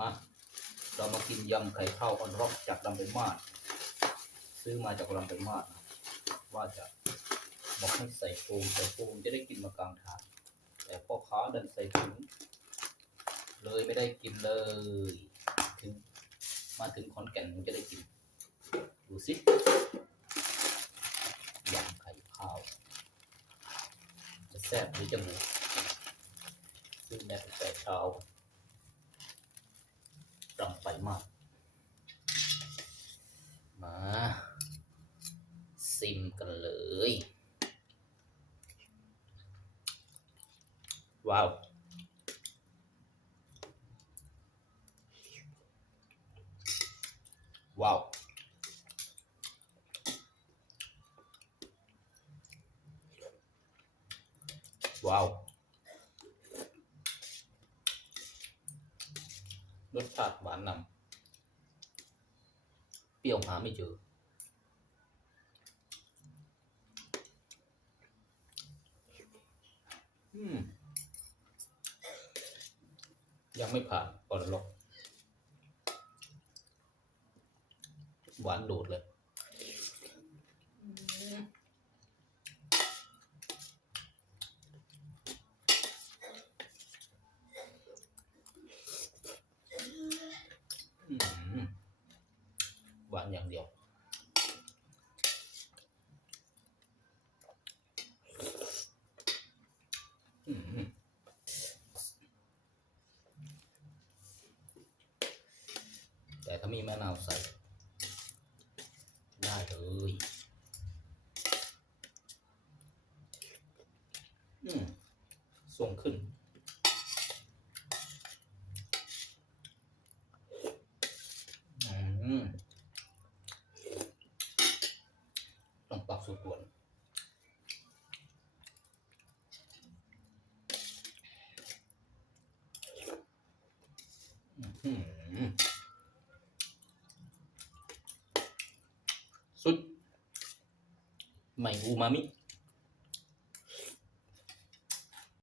มาเรามากินยำไข่ข้าวออนร็อกจากลำไปางมาดซื้อมาจากลำไปางมาดว่าจะบอกให้ใส่โฟมใส่โฟมจะได้กินมากลางทางแต่พ่อค้าดันใส่ถุงเลยไม่ได้กินเลย ถึงมาถึงขอนแก่นถึงจะได้กิน ดูสิยำไข่ข้าว จะแซ่บหรือจะหมูซื้อแม่ไปแต่เช้ารำไปมาก มาซิมกันเลย ว้าว ว้าวว้าว รสชาติหวานนำเปรี้ยวหาไม่เจอ ยังไม่ผ่านก่อนลอก หวานโดดเลย อืม อย่างเดียว แต่ถ้ามีมะนาวใส่ ได้เลยอืมส่งขึ้น อืมต้องปรับสูตรด่วนอื้อหือ สุดไม่อูมามิ